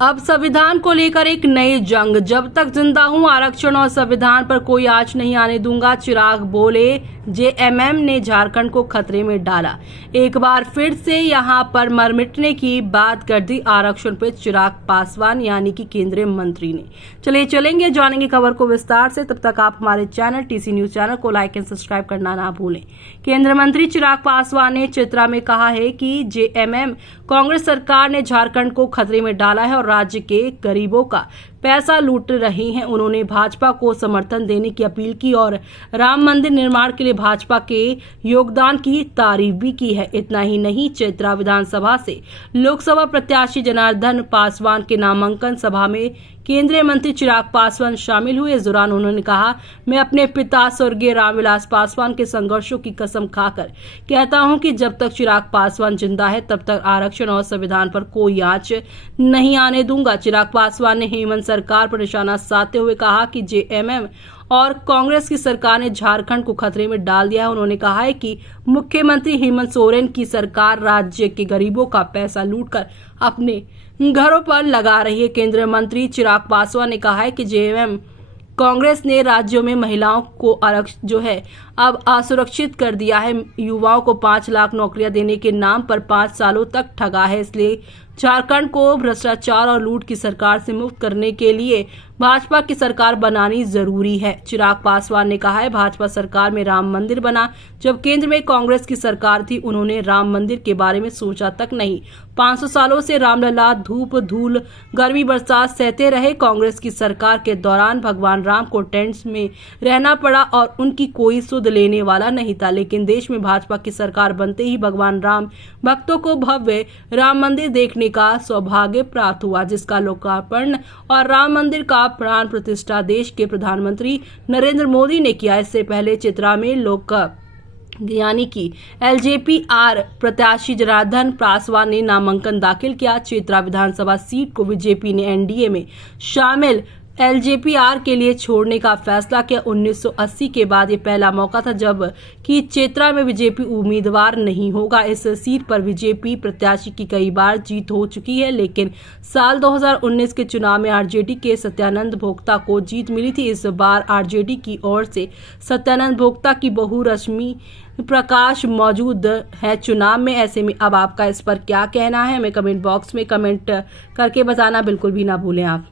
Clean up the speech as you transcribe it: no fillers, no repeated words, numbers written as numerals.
अब संविधान को लेकर एक नई जंग। जब तक जिंदा हूं आरक्षण और संविधान पर कोई आंच नहीं आने दूंगा, चिराग बोले। जेएमएम ने झारखंड को खतरे में डाला। एक बार फिर से यहां पर मर मिटने की बात कर दी आरक्षण पे चिराग पासवान यानी कि केंद्रीय मंत्री ने। चलिए चलेंगे, जानेंगे खबर को विस्तार से। तब तक आप हमारे चैनल टीसी न्यूज चैनल को लाइक एंड सब्सक्राइब करना ना भूलें। केंद्रीय मंत्री चिराग पासवान ने चित्रा में कहा है कि जेएमएम कांग्रेस सरकार ने झारखंड को खतरे में डाला है और राज्य के गरीबों का पैसा लूट रही हैं। उन्होंने भाजपा को समर्थन देने की अपील की और राम मंदिर निर्माण के लिए भाजपा के योगदान की तारीफ भी की है। इतना ही नहीं, चैत्रा विधानसभा से लोकसभा प्रत्याशी जनार्दन पासवान के नामांकन सभा में केंद्रीय मंत्री चिराग पासवान शामिल हुए। इस दौरान उन्होंने कहा, मैं अपने पिता स्वर्गीय रामविलास पासवान के संघर्षों की कसम खाकर कहता हूं कि जब तक चिराग पासवान जिंदा है तब तक आरक्षण और संविधान पर कोई आंच नहीं आने दूंगा। चिराग पासवान ने हेमंत सरकार पर निशाना साधते हुए कहा कि जेएमएम और कांग्रेस की सरकार ने झारखंड को खतरे में डाल दिया है। उन्होंने कहा है कि मुख्यमंत्री हेमंत सोरेन की सरकार राज्य के गरीबों का पैसा लूटकर अपने घरों पर लगा रही है। केंद्रीय मंत्री चिराग पासवान ने कहा है कि जेएमएम कांग्रेस ने राज्यों में महिलाओं को आरक्षण अब असुरक्षित कर दिया है। युवाओं को 5 लाख नौकरियां देने के नाम पर 5 सालों तक ठगा है। इसलिए झारखंड को भ्रष्टाचार और लूट की सरकार से मुक्त करने के लिए भाजपा की सरकार बनानी जरूरी है। चिराग पासवान ने कहा है, भाजपा सरकार में राम मंदिर बना, जब केंद्र में कांग्रेस की सरकार थी उन्होंने राम मंदिर के बारे में सोचा तक नहीं। 500 सालों से रामलला धूप धूल गर्मी बरसात सहते रहे। कांग्रेस की सरकार के दौरान भगवान राम को टेंट्स में रहना पड़ा और उनकी कोई सुध लेने वाला नहीं था। लेकिन देश में भाजपा की सरकार बनते ही भगवान राम भक्तों को भव्य राम मंदिर देखने का सौभाग्य प्राप्त हुआ, जिसका लोकार्पण और राम मंदिर का प्राण प्रतिष्ठा देश के प्रधानमंत्री नरेंद्र मोदी ने किया। इससे पहले चित्रा में लोक यानी कि एलजेपी-आर प्रत्याशी जनार्दन पासवान ने नामांकन दाखिल किया। चित्रा विधानसभा सीट को बीजेपी ने एनडीए में शामिल एलजेपी-आर के लिए छोड़ने का फैसला किया। 1980 के बाद ये पहला मौका था जब कि चैत्रा में बीजेपी उम्मीदवार नहीं होगा। इस सीट पर बीजेपी प्रत्याशी की कई बार जीत हो चुकी है, लेकिन साल 2019 के चुनाव में आरजेडी के सत्यानंद भोक्ता को जीत मिली थी। इस बार आरजेडी की ओर से सत्यानंद भोक्ता की बहू रश्मि प्रकाश मौजूद है चुनाव में। ऐसे में अब आपका इस पर क्या कहना है, हमें कमेंट बॉक्स में कमेंट करके बताना बिल्कुल भी ना भूलें आप।